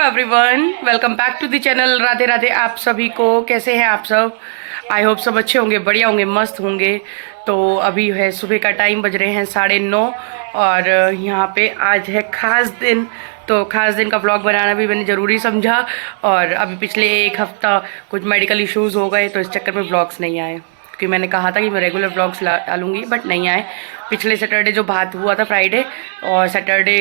Everyone, welcome back to the channel. Radhe Radhe आप सभी को। कैसे हैं आप सब? आई होप सब अच्छे होंगे, बढ़िया होंगे, मस्त होंगे। तो अभी है सुबह का टाइम, बज रहे हैं 9:30 और यहाँ पे आज है खास दिन। तो खास दिन का व्लॉग बनाना भी मैंने ज़रूरी समझा। और अभी पिछले एक हफ्ता कुछ मेडिकल इश्यूज़ हो गए तो इस चक्कर में व्लॉग्स नहीं आए, क्योंकि मैंने कहा था कि मैं रेगुलर व्लॉग्स डालूंगी, बट नहीं आए। पिछले सैटरडे जो बात हुआ था फ्राइडे, और सैटरडे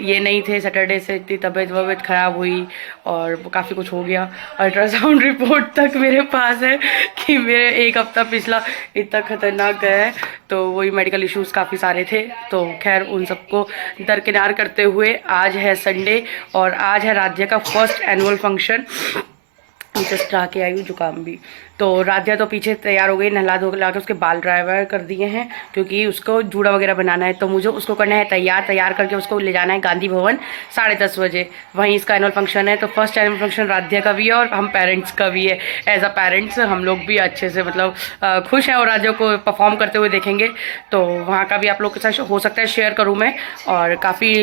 ये नहीं थे। सैटरडे से इतनी तबीयत ख़राब हुई और काफ़ी कुछ हो गया। अल्ट्रासाउंड रिपोर्ट तक मेरे पास है कि मेरे एक हफ्ता पिछला इतना खतरनाक गया है। तो वही मेडिकल इश्यूज़ काफ़ी सारे थे। तो खैर उन सबको दरकिनार करते हुए आज है संडे और आज है राध्या का फर्स्ट एनुअल फंक्शन। जस्ट ला के आई हूँ, जुकाम भी। तो राध्या तो पीछे तैयार हो गई, नहला धोला के उसके बाल ड्राई वायर कर दिए हैं, क्योंकि उसको जूड़ा वगैरह बनाना है। तो मुझे उसको करना है तैयार करके उसको ले जाना है गांधी भवन 10:30 बजे। वहीं इसका एनुअल फंक्शन है। तो फर्स्ट एनुअल फंक्शन राध्या का भी है और हम पेरेंट्स का भी है। एज अ पेरेंट्स हम लोग भी अच्छे से मतलब खुश हैं और राध्या को परफॉर्म करते हुए देखेंगे। तो वहाँ का भी आप लोग के साथ हो सकता है शेयर करूँ मैं। और काफ़ी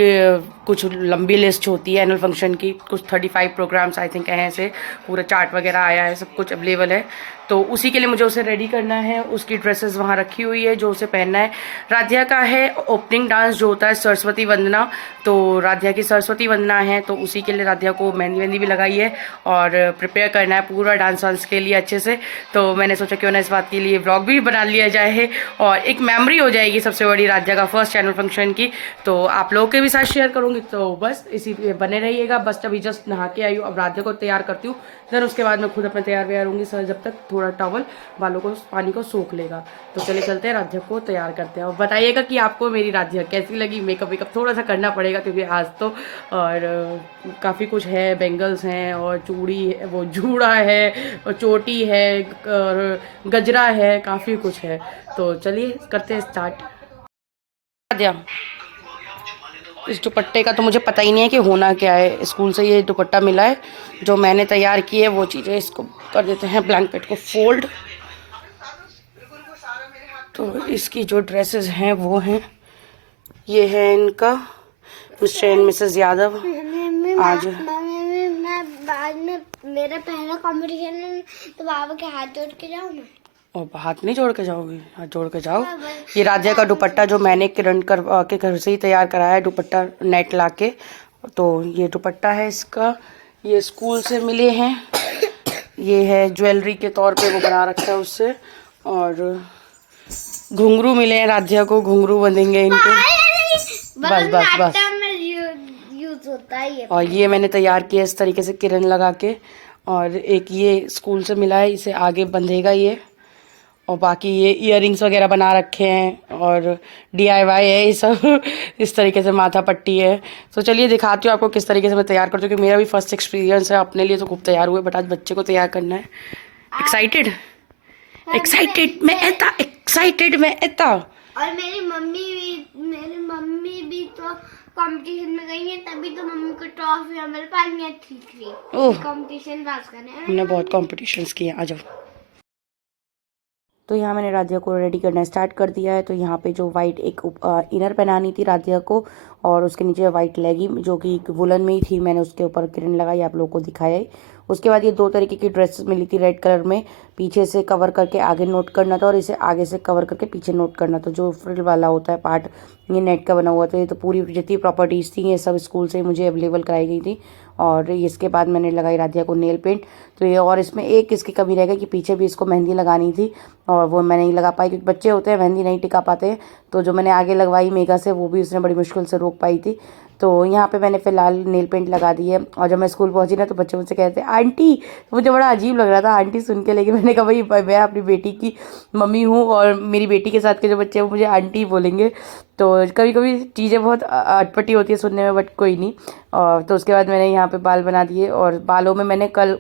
कुछ लंबी लिस्ट होती है एनुअल फंक्शन की, कुछ 35 प्रोग्राम्स आई थिंक हैं ऐसे। पूरा चार्ट वगैरह आया है, सब कुछ अवेलेबल है। तो उसी के लिए मुझे उसे रेडी करना है। उसकी ड्रेसेस वहाँ रखी हुई है जो उसे पहनना है। राध्या का है ओपनिंग डांस जो होता है सरस्वती वंदना। तो राध्या की सरस्वती वंदना है, तो उसी के लिए राध्या को मेहंदी वेंदी भी लगाई है और प्रिपेयर करना है पूरा डांस वांस के लिए अच्छे से। तो मैंने सोचा क्यों ना इस बात के लिए व्लॉग भी बना लिया जाए और एक मेमोरी हो जाएगी सबसे बड़ी राध्या का फर्स्ट एनुअल फंक्शन की। तो आप लोगों के भी साथ शेयर करूँगी। तो बस इसी बने रहिएगा। बस अभी जस्ट नहा के आई हूँ, अब राध्या को तैयार करती हूँ। देन उसके बाद मैं खुद अपना तैयार व्यार होंगी सर, जब तक थोड़ा टॉवल बालों को पानी को सोख लेगा। तो चले चलते हैं, राध्या को तैयार करते हैं। और बताइएगा कि आपको मेरी राध्या कैसी लगी। मेकअप वेकअप थोड़ा सा करना पड़ेगा क्योंकि आज तो और काफ़ी कुछ है, बेंगल्स हैं और चूड़ी है, वो जूड़ा है और चोटी है और गजरा है, काफ़ी कुछ है। तो चलिए करते हैं स्टार्ट। राध्या, इस दुपट्टे का तो मुझे पता ही नहीं है कि होना क्या है। स्कूल से ये दुपट्टा मिला है, जो मैंने तैयार की है वो चीज़ें। इसको कर देते हैं ब्लैंकेट को फोल्ड। तो इसकी जो ड्रेसेस हैं वो हैं, ये है इनका मिस्टर एंड मिसेस यादव। आज बाद में मेरा पहला कंपटीशन है, तो बाबा के हाथ जोड़ के जाऊँ मैं। और हाथ नहीं जोड़ के जाओगे, हाथ जोड़ के जाओ। ये राध्या का दुपट्टा जो मैंने किरण कर के घर से ही तैयार कराया है, दुपट्टा नेट ला के। तो ये दुपट्टा है इसका, ये स्कूल से मिले हैं। ये है ज्वेलरी के तौर पे वो बना रखा है उससे। और घुंघरू मिले हैं राध्या को, घुंघरू बंधेंगे इनके। बस बस बस। यूज होता है ये। और ये मैंने तैयार किया इस तरीके से किरण लगा के। और एक ये स्कूल से मिला है, इसे आगे बंधेगा ये। और बाकी ये इयररिंग्स वगैरह बना रखे हैं और DIY है ये सब। इस तरीके से माथा पट्टी है। तो चलिए दिखाती हूँ आपको किस तरीके से मैं तैयार करती हूँ, क्योंकि मेरा भी फर्स्ट एक्सपीरियंस है। अपने लिए तो खूब तैयार हुए, बट आज बच्चे को तैयार करना है। एक्साइटेड मैं एता। और मेरी मम्मी भी तो कंपटीशन में गई है, तभी तो मम्मी को ट्रॉफी मिल पाई है। ओह, कंपटीशन पास करने हमने बहुत कॉम्पिटिशन्स किए। आ जाओ। तो यहाँ मैंने राध्या को रेडी करना स्टार्ट कर दिया है। तो यहाँ पे जो वाइट एक इनर पहनानी थी राध्या को, और उसके नीचे वाइट लेगी जो कि वुलन में ही थी, मैंने उसके ऊपर किरण लगाई, आप लोगों को दिखाया ही। उसके बाद ये 2 तरीके की ड्रेसेस मिली थी रेड कलर में। पीछे से कवर करके आगे नोट करना था और इसे आगे से कवर करके पीछे नोट करना था। जो फ्रिल वाला होता है पार्ट, ये नेट का बना हुआ था। ये तो पूरी जितनी प्रॉपर्टीज़ थी ये सब स्कूल से मुझे अवेलेबल कराई गई थी। और इसके बाद मैंने लगाई राध्या को नेल पेंट। तो ये, और इसमें एक इसकी कमी रह गई कि पीछे भी इसको मेहंदी लगानी थी और वो मैं नहीं लगा पाई, क्योंकि बच्चे होते हैं मेहंदी नहीं टिका पाते हैं। तो जो मैंने आगे लगवाई मेघा से, वो भी उसने बड़ी मुश्किल से रोक पाई थी। तो यहाँ पे मैंने फ़िलहाल नेल पेंट लगा दी है। और जब मैं स्कूल पहुँची ना, तो बच्चे मुझसे कहते हैं आंटी। तो मुझे बड़ा अजीब लग रहा था आंटी सुन के, लेकिन मैंने कहा भाई मैं अपनी बेटी की मम्मी हूँ और मेरी बेटी के साथ के जो बच्चे हैं वो मुझे आंटी बोलेंगे। तो कभी कभी चीज़ें बहुत अटपटी होती है सुनने में, बट कोई नहीं। और तो उसके बाद मैंने यहाँ पे बाल बना दिए। और बालों में मैंने कल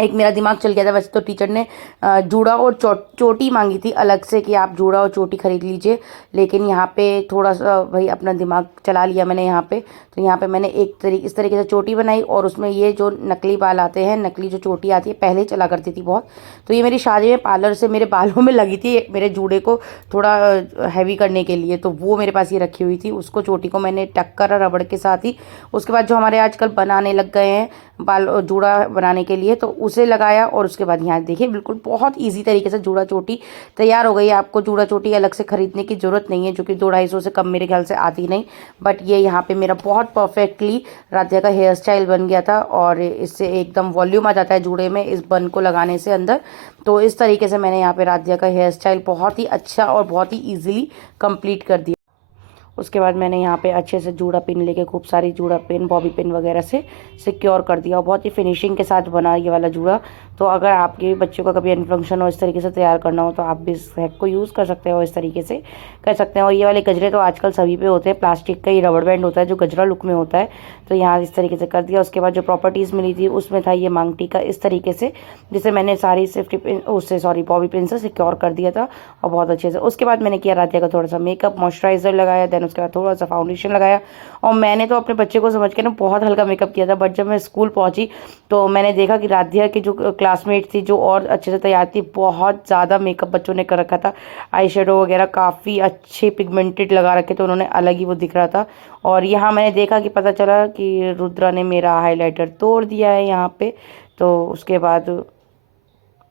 एक मेरा दिमाग चल गया था। वैसे तो टीचर ने जूड़ा और चोटी मांगी थी अलग से कि आप जूड़ा और चोटी खरीद लीजिए, लेकिन यहाँ पे थोड़ा सा भाई अपना दिमाग चला लिया मैंने यहाँ पे। तो तो यहाँ पे मैंने इस तरीके से चोटी बनाई और उसमें ये जो नकली बाल आते हैं, नकली जो चोटी आती है, पहले चला करती थी बहुत, तो ये मेरी शादी में पार्लर से मेरे बालों में लगी थी मेरे जूड़े को थोड़ा हैवी करने के लिए, तो वो मेरे पास ये रखी हुई थी। उसको चोटी को मैंने टक करा रबड़ के साथ ही। उसके बाद जो हमारे आजकल बनाने लग गए हैं बाल जूड़ा बनाने के लिए, तो उसे लगाया और उसके बाद यहाँ देखिए बिल्कुल बहुत ईजी तरीके से जूड़ा चोटी तैयार हो गई है। आपको जूड़ा चोटी अलग से खरीदने की ज़रूरत नहीं है, जो कि 200-250 से कम मेरे ख्याल से आती नहीं। बट ये यहाँ पे मेरा बहुत परफेक्टली राधिया का हेयर स्टाइल बन गया था और इससे एकदम वॉल्यूम आ जाता है जूड़े में इस बन को लगाने से अंदर। तो इस तरीके से मैंने यहाँ पे राधिया का हेयर स्टाइल बहुत ही अच्छा और बहुत ही ईजिली कंप्लीट कर दिया। उसके बाद मैंने यहाँ पे अच्छे से जूड़ा पिन लेके खूब सारी जूड़ा पिन, बॉबी पिन वगैरह से सिक्योर कर दिया और बहुत ही फिनिशिंग के साथ बना ये वाला जूड़ा। तो अगर आपके बच्चों का कभी फंक्शन हो इस तरीके से तैयार करना हो तो आप भी इस हैक को यूज़ कर सकते हो, इस तरीके से कर सकते हैं। और ये वाले गजरे तो आजकल सभी पे होते हैं, प्लास्टिक का ही रबड़ बैंड होता है जो गजरा लुक में होता है, तो यहाँ इस तरीके से कर दिया। उसके बाद जो प्रॉपर्टीज़ मिली थी उसमें था ये मांगटी का इस तरीके से, जिसे मैंने सारी सेफ्टी पिन उससे बॉबी पिन से सिक्योर कर दिया था और बहुत अच्छे से। उसके बाद मैंने किया राधिया का थोड़ा सा मेकअप, मॉइस्चराइजर लगाया, देन उसके बाद थोड़ा सा फाउंडेशन लगाया। और मैंने तो अपने बच्चे को समझ के ना बहुत हल्का मेकअप किया था, बट जब मैं स्कूल पहुंची तो मैंने देखा कि राधिया की जो क्लासमेट थी जो और अच्छे से तैयार थी, बहुत ज़्यादा मेकअप बच्चों ने कर रखा था, आई शेडो वगैरह काफ़ी अच्छे पिगमेंटेड लगा रखे थे उन्होंने, अलग ही वो दिख रहा था। और यहाँ मैंने देखा कि पता चला कि रुद्रा ने मेरा हाईलाइटर तोड़ दिया है यहाँ पे। तो उसके बाद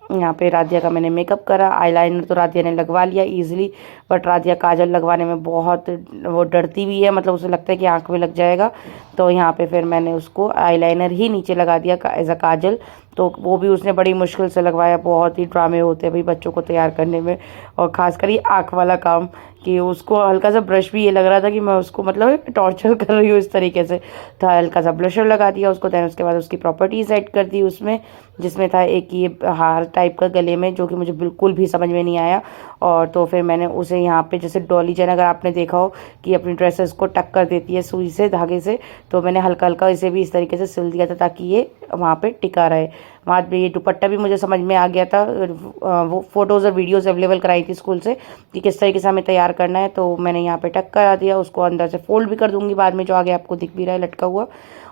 यहाँ पे राधिया का मैंने मेकअप करा, आईलाइनर तो राधिया ने लगवा लिया इजीली, बट राधिया काजल लगवाने में बहुत वो डरती भी है, मतलब उसे लगता है कि आँख में लग जाएगा। तो यहाँ पे फिर मैंने उसको आईलाइनर ही नीचे लगा दिया एज अ काजल, तो वो भी उसने बड़ी मुश्किल से लगवाया। बहुत ही ड्रामे होते हैं भाई बच्चों को तैयार करने में, और ख़ासकर ये आँख वाला काम, कि उसको हल्का सा ब्रश भी ये लग रहा था कि मैं उसको मतलब टॉर्चर कर रही हूँ इस तरीके से। तो हल्का सा ब्लशर लगा दिया उसको, दैन उसके बाद उसकी प्रॉपर्टीज ऐड कर दी उसमें, जिसमें था एक ये हार टाइप का गले में, जो कि मुझे बिल्कुल भी समझ में नहीं आया। और तो फिर मैंने उसे यहाँ पे जैसे डॉली जैन अगर आपने देखा हो कि अपनी ड्रेसेस को टक कर देती है सुई से, धागे से, तो मैंने हल्का हल्का इसे भी इस तरीके से सिल दिया था ताकि ये वहाँ पे टिका रहे। वहाँ पे ये दुपट्टा भी मुझे समझ में आ गया था, वो फोटोज़ और वीडियोस अवेलेबल कराई थी स्कूल से कि किस तरीके से हमें तैयार करना है। तो मैंने यहाँ पे टक करा दिया उसको, अंदर से फोल्ड भी कर दूँगी बाद में, जो आगे आपको दिख भी रहा है लटका हुआ।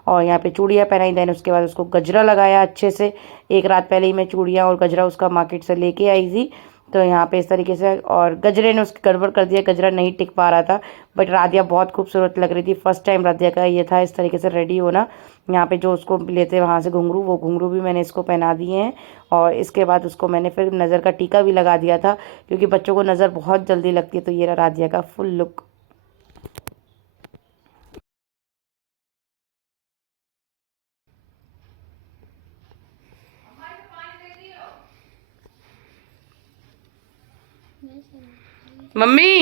और यहाँ पे चूड़ियाँ पहनाई, देन उसके बाद उसको गजरा लगाया अच्छे से। एक रात पहले ही मैं चूड़ियाँ और गजरा उसका मार्केट से लेके आई थी, तो यहाँ पे इस तरीके से। और गजरे ने उसकी गड़बड़ कर दिया, गजरा नहीं टिक पा रहा था, बट राधिया बहुत खूबसूरत लग रही थी। फर्स्ट टाइम राधिया का ये था इस तरीके से रेडी होना। यहाँ पे जो उसको लेते वहाँ से घुंघरू, वो घुंघरू भी मैंने इसको पहना दिए हैं। और इसके बाद उसको मैंने फिर नज़र का टीका भी लगा दिया था, क्योंकि बच्चों को नज़र बहुत जल्दी लगती है। तो ये रहा राधिया का फुल लुक। मम्मी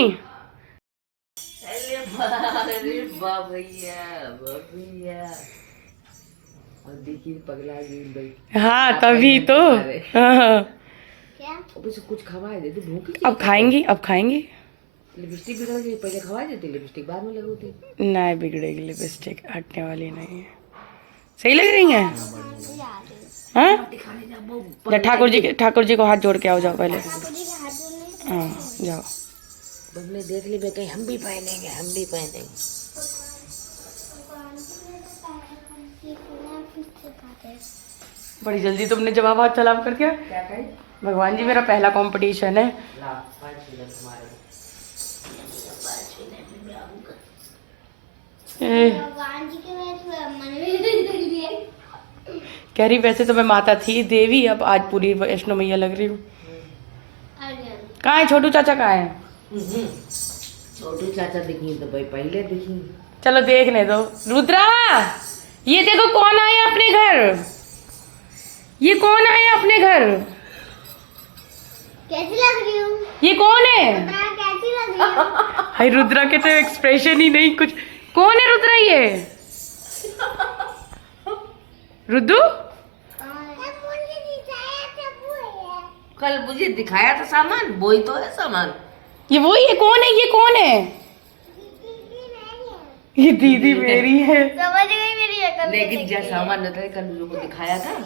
अरे वाह भैया, वाह भैया, और देखिए पगला गई भाई। हाँ तभी तो। हाँ क्या? अब उसे कुछ खवाए दे, तो भूखी अब खाएंगी, अब खाएंगी। लिपस्टिक बिगड़ गई, पहले खवा देती, लिपस्टिक बाद में लगाती। नहीं बिगड़ेगी, लिपस्टिक हटने वाली नहीं है। सही लग रही है। हाँ ठाकुर जी को हाथ जोड़ के आओ, जाओ पहले। हाँ जाओ। बस मैं देख ली, मैं कहीं हम भी पहनेंगे, हम भी पहनेंगे। बड़ी जल्दी तुमने जवाब हाथ चलाव कर क्या? क्या कही? भगवान जी मेरा पहला कंपटीशन है। ला 5 मिनट तुम्हारे। भगवान जी के मन में कह रही वैसे तो मैं माता थी देवी, अब आज पूरी वैष्णो मैया लग रही हूँ। कहाँ है छोटू चाचा, कहाँ है? छोटू चाचा दिखी तो भाई पहले दिखी। चलो देखने दो। रुद्रा ये देखो कौन आया अपने घर, ये कौन आया अपने घर? कैसी लग रही हूँ? ये कौन है? कैसी लग रही हूँ? हाय रुद्रा के तो एक्सप्रेशन ही नहीं कुछ। कौन है रुद्रा ये? रुद्दू कल मुझे दिखाया था सामान, वही तो है सामान। ये वही है? कौन है ये? कौन है ये? दीदी मेरी है। समझ गई मेरी अकल। लेकिन जो सामान होता है कल मुझे को दिखाया था।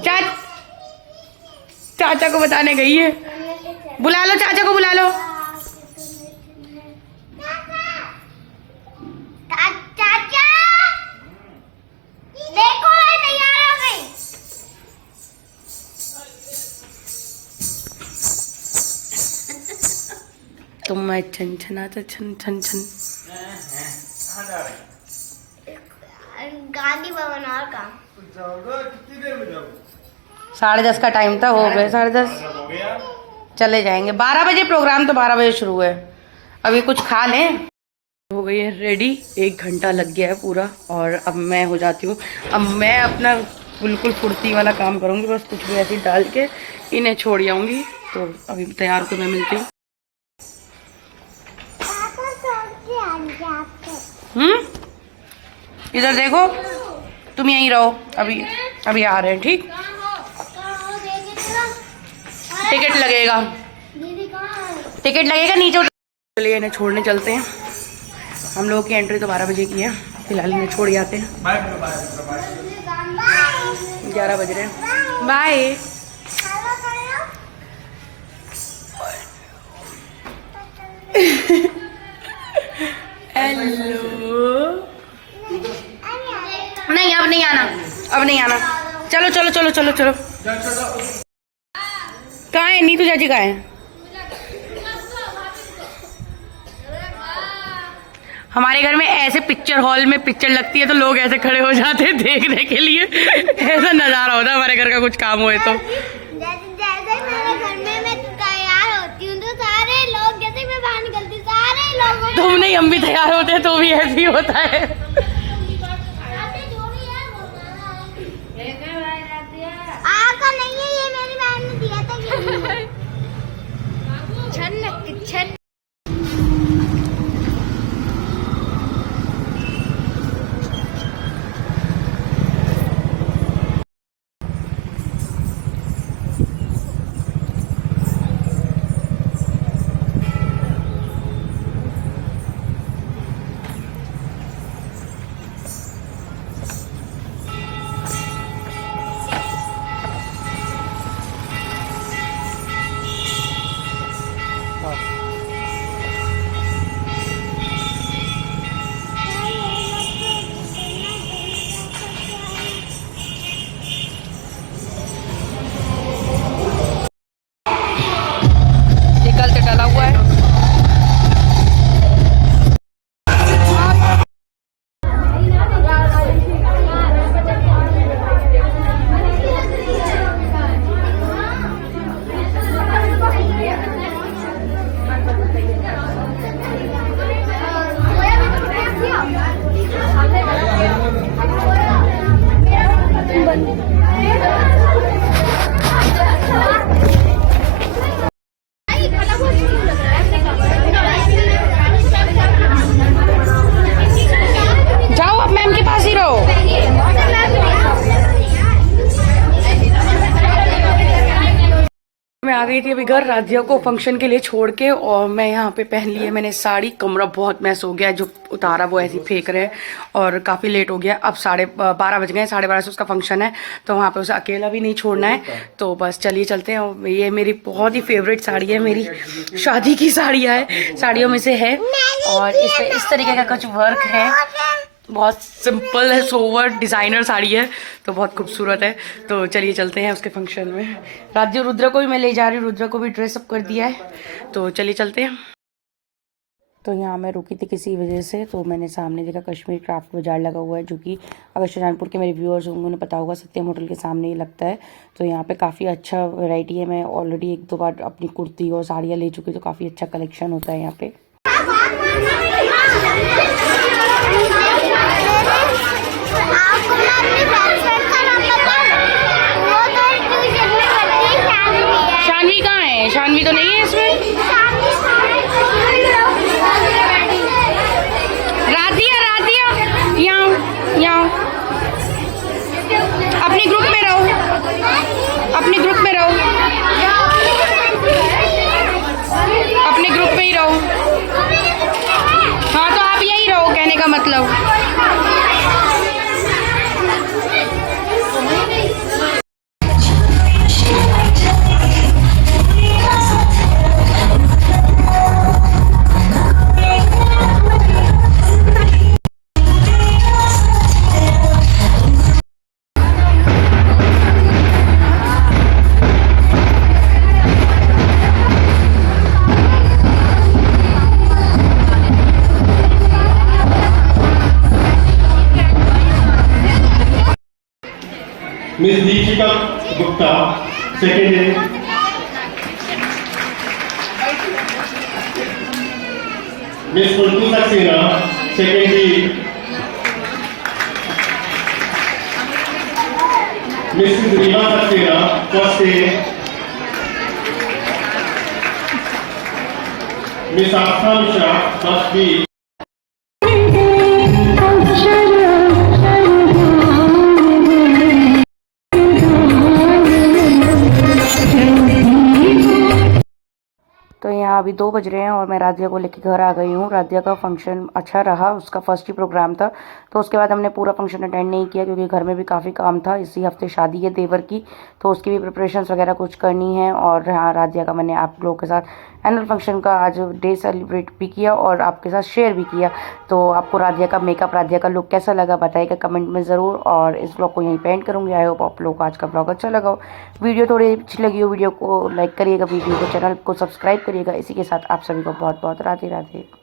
चाचा को बताने गई है। बुला लो चाचा को, बुला लो। चाचा तो मैं छन छना तो छन छन छन। गांधी भवन और काम 10:30 का टाइम था, हो गए 10:30, चले जाएंगे। 12 बजे प्रोग्राम, तो 12 बजे शुरू है। अभी कुछ खा लें। हो गई है रेडी, 1 घंटा लग गया है पूरा, और अब मैं हो जाती हूँ। अब मैं अपना बिल्कुल फुर्ती वाला काम करूँगी, बस कुछ भी ऐसे डाल के इन्हें छोड़ आऊँगी। तो अभी तैयार होकर मैं मिलती हूँ। इधर देखो, तुम यहीं रहो, अभी अभी आ रहे हैं, ठीक। टिकट लगेगा, टिकट लगेगा नीचे। चलिए इन्हें छोड़ने चलते हैं। हम लोगों की एंट्री तो 12 बजे की है। फिलहाल इन्हें छोड़ आते हैं। 11 बज रहे हैं। बाय। हेलो। नहीं, अब नहीं आना, अब नहीं आना। चलो चलो चलो चलो चलो। कहाँ है नीतू चाची, कहाँ है? हमारे घर में ऐसे पिक्चर हॉल में पिक्चर लगती है तो लोग ऐसे खड़े हो जाते हैं देखने के लिए। ऐसा नजारा होता है हमारे घर का, कुछ काम हुए तो। जैसे मेरे घर में मैं तैयार होती हूँ तो सारे लोग, जैसे मैं बाहर निकलती हूँ सारे लोग। तुम नहीं, हम भी तैयार होते हैं तो भी ऐसे ही होता है। आपका नहीं है, ये मेरी बहन ने दिया था। छन छन। निकलते डला हुआ है। जाओ, अब मैम के पास ही रहो। मैं आ गई थी अभी घर, राधिया को फंक्शन के लिए छोड़ के, और मैं यहाँ पे पहन ली है मैंने साड़ी। कमरा बहुत मैस हो गया, जो उतारा वो ऐसे ही फेंक रहे हैं, और काफ़ी लेट हो गया। अब 12:30 बज गए, 12:30 से उसका फंक्शन है, तो वहाँ पे उसे अकेला भी नहीं छोड़ना है। तो बस चलिए चलते हैं। और ये मेरी बहुत ही फेवरेट साड़ी है, मेरी शादी की साड़ियों में से है, और इसमें इस तरीके का कुछ वर्क है। बहुत सिंपल है, सोवर डिज़ाइनर साड़ी है, तो बहुत खूबसूरत है। तो चलिए चलते हैं उसके फंक्शन में। राज्य रुद्र को भी मैं ले जा रही हूँ, रुद्र को भी ड्रेसअप कर दिया है, तो चलिए चलते हैं। तो यहाँ मैं रुकी थी किसी वजह से, तो मैंने सामने देखा कश्मीर क्राफ्ट बाजार लगा हुआ है, जो कि अगर शाहजहानपुर के मेरे व्यूअर्स होंगे उन्हें पता होगा, सत्यम होटल के सामने ही लगता है। तो यहाँ पे काफ़ी अच्छा वैरायटी है। मैं ऑलरेडी 1-2 बार अपनी कुर्ती और साड़ियाँ ले चुकी, तो काफ़ी अच्छा कलेक्शन होता है यहाँ पे। शानवी कहाँ है? शानवी तो नहीं है इसमें। राधिया यहाँ अपने ग्रुप में रहो, अपने ग्रुप में रहो, अपने ग्रुप में ही रहो। हाँ, तो आप यही रहो, कहने का मतलब। मिस दीपिका गुप्ता सेकेंड है। Miss Kultu Saxena second B. Miss Reema Saxena first A. Miss Astha Mishra first B. तो यहाँ अभी 2 बज रहे हैं और मैं राधिया को लेके घर आ गई हूँ। राधिया का फंक्शन अच्छा रहा, उसका फर्स्ट ही प्रोग्राम था, तो उसके बाद हमने पूरा फंक्शन अटेंड नहीं किया क्योंकि घर में भी काफ़ी काम था। इसी हफ्ते शादी है देवर की, तो उसकी भी प्रिपरेशंस वगैरह कुछ करनी है। और हाँ, राधिया का मैंने आप लोगों के साथ एनुअल फंक्शन का आज डे सेलिब्रेट भी किया और आपके साथ शेयर भी किया। तो आपको राधिया का मेकअप, राधिया का लुक कैसा लगा बताइएगा कमेंट में ज़रूर। और इस ब्लॉग को यहीं पे एंड करूँगी। आई होप आप लोगों को आज का ब्लॉग अच्छा लगा हो। वीडियो थोड़ी अच्छी लगी हो, वीडियो को लाइक करिएगा, वीडियो को चैनल को सब्सक्राइब करिएगा। इसी के साथ आप सभी को बहुत बहुत राधे राधे।